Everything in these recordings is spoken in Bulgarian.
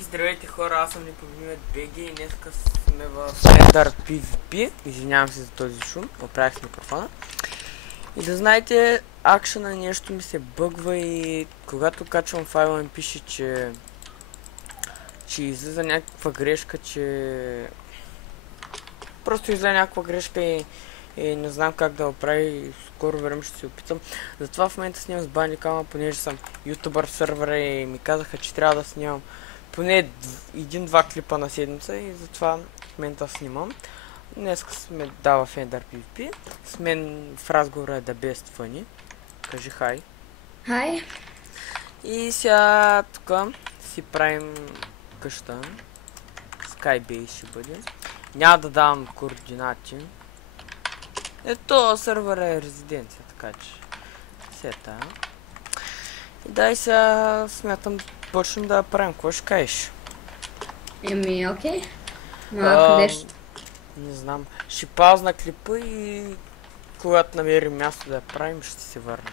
И здравейте хора, аз съм Непобедимият БГ и днеска сме в Ender PvP. Извинявам се за този шум, поправих с микрофона. И да знаете, акшена нещо ми се бъгва и когато качвам файла ми пише, че излиза някаква грешка, че просто излиза някаква грешка и не знам как да оправи. Скоро време ще се опитам. Затова в момента снимам с Bandicam, понеже съм ютубър в сервера и ми казаха, че трябва да снимам поне един-два клипа на седмица и затова в момента снимам. Днес сме в Ender PvP. С мен в разговора е The Best Funny. Кажи хай. Хай. И сега тук си правим къща. Skybase ще бъде. Няма да давам координати. Ето сервер е резиденция, така че сета. И дай сега смятам да почнем да правим. Какво ще кажеш? Еми, окей. Къде ще? Не знам. Ще паузна клипа и когато намерим място да я правим, ще се върнем.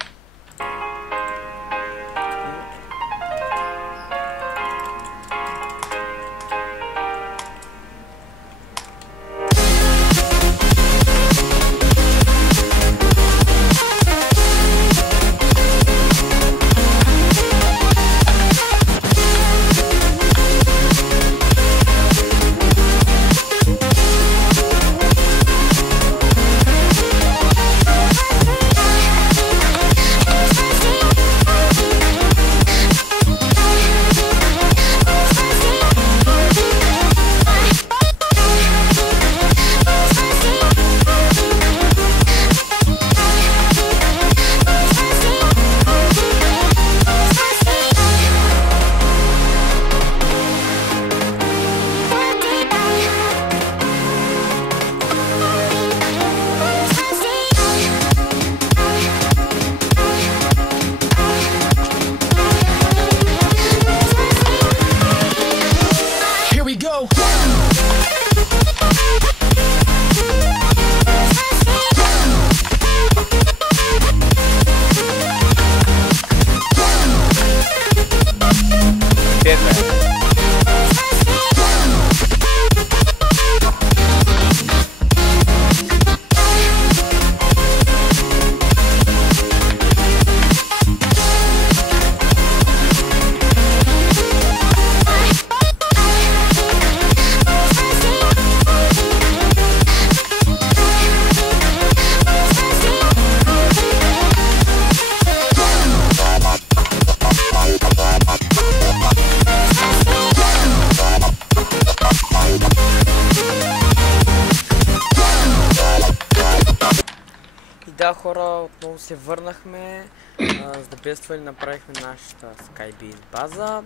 Да, хора, отново се върнахме. За да бедствали направихме нашата Skybase база.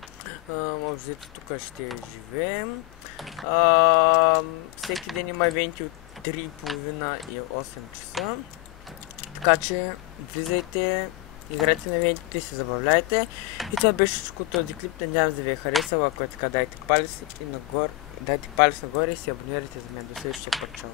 Може би тук ще живеем. Всеки ден има ивенти от 3:30 и 8 часа. Така че влизайте, играйте на ивентите и се забавляйте. И това беше всичко този клип. Надявам се да ви е харесал. Ако е така, дайте палец нагоре и се абонирайте за мен. До следващия път. Чао!